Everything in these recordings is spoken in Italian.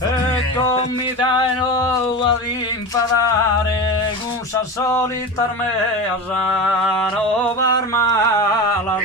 E come dai no ad imparare con sa solita armea sano varma la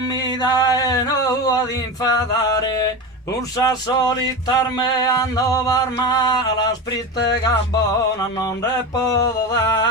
mi dai no ad infadare un sa solita armea no varma la spritte gambona non ne posso dare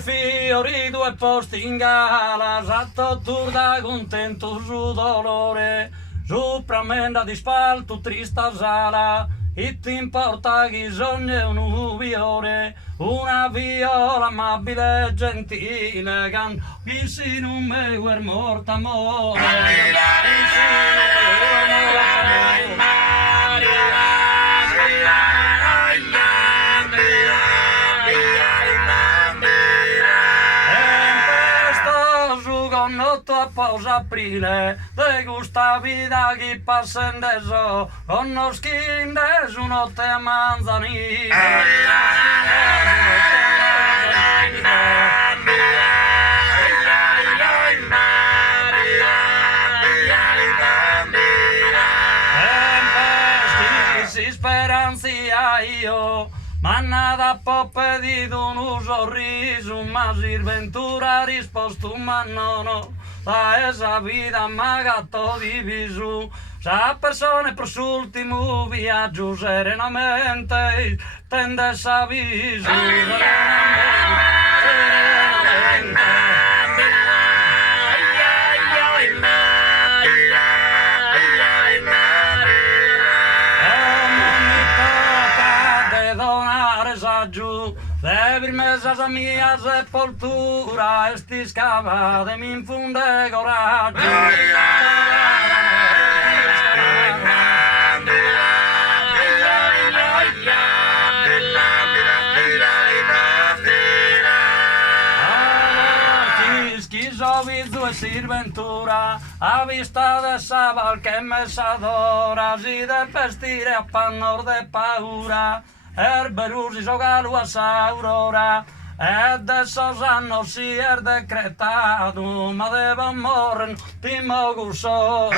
fiori due posti in gala satto turda contento su dolore sopra menda di spalto trista sala e ti importa chi sogna un uviore una viola amabile e gentile can chi si non me guer morta amore pausa aprile de gusta vida che passa in deso con lo skin de su notte a manzanilla si speranzia io ma nada può pedire un sorriso ma si ventura risposto ma no da esa vida magato diviso sa persone per l'ultimo viaggio serenamente tende s'avviso Devir mesa sa mia sepoltura esti scavate mi infunde coraggio Schisovizu e sirventura a vista de sabal che mesadora si de vestire a pannor de paura Erberusi sogalu a saurora ed esos annos si er decretado ma devan morren timo guso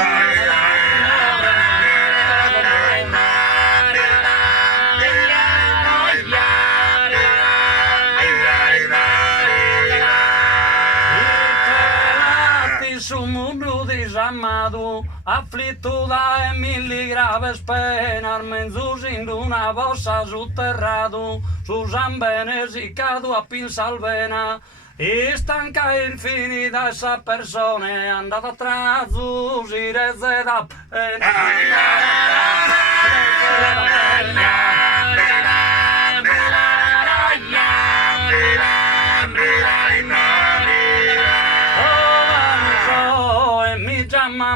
su mundo disamado afflitto da mille graves penas menzusindo una vossa sotterrato su zambenes y cado a pinsalvena e stanca infinita esa persona è andata atrás usire da pena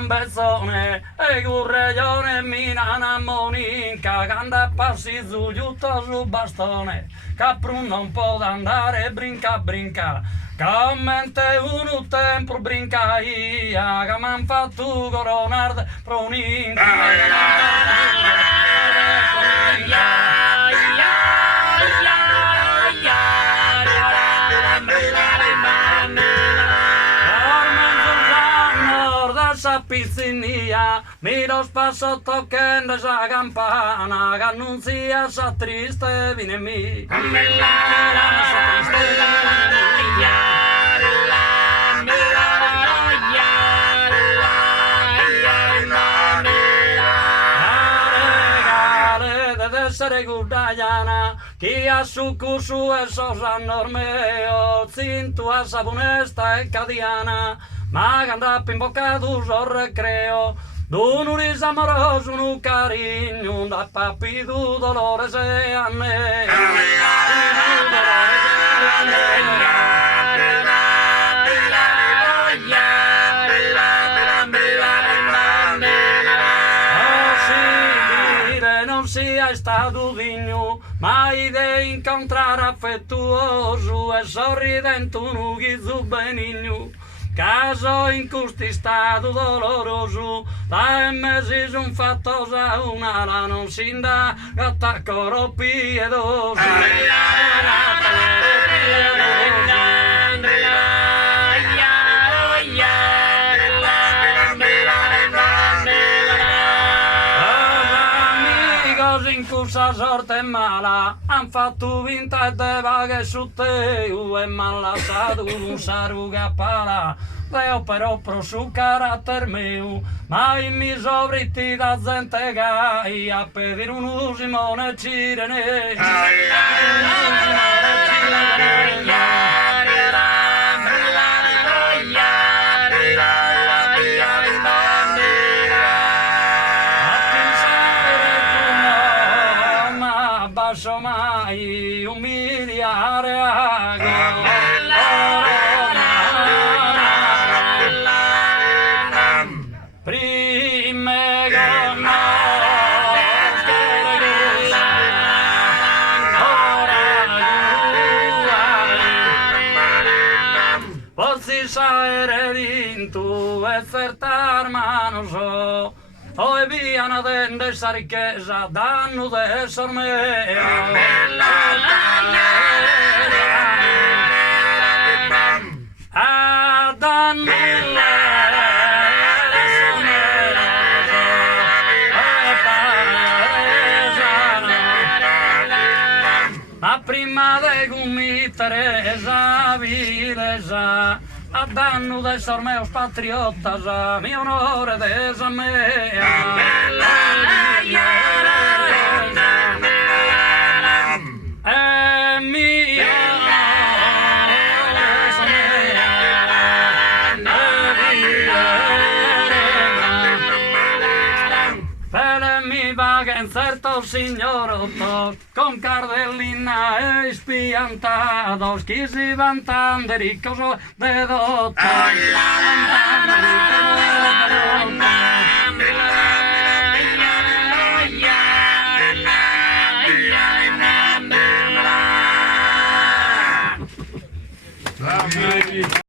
Bezzone e curreglione minana moninca canta passi su giutto su bastone caprun non può andare brinca brinca commente un tempo brinca ia che m'han fatto coronare proninca piscinia mi los paso toccando esa campana che annuncia esa triste viene mi deve essere gudaiana chi ha su cusu esos anormeo cintu a sabunesta e cadiana ma che andappa imboccato sul recreo d'un riso amoroso, un carigno, un papido dolore se a me stadudinho, mai de incontrar affettuoso e sorridente un guizzo benigno. Caso in custi stato doloroso, da mesi un fattosa un'ala non si indaga, attacco piedoso. In cussa sorte mala, han fatto vinta e deva che su te e m'han lasciato un saruga pala. Deo però pro su carattere mio, ma in mi sobritti da gente gai a pedire un usimone cirene. Basso mai umiliare prime forse saere vinto e certar ma non so. Poi via una dende sta ricchezza, danno d'essere mea. A danno d'essere mea. Ma prima de gumi Teresa vilesa, a danno dei sormeos patriottas, a mio onore desa mea. E mio onore mi va che un certo signorotto con cardellina e spiantato chi si vantando di coso de dotto.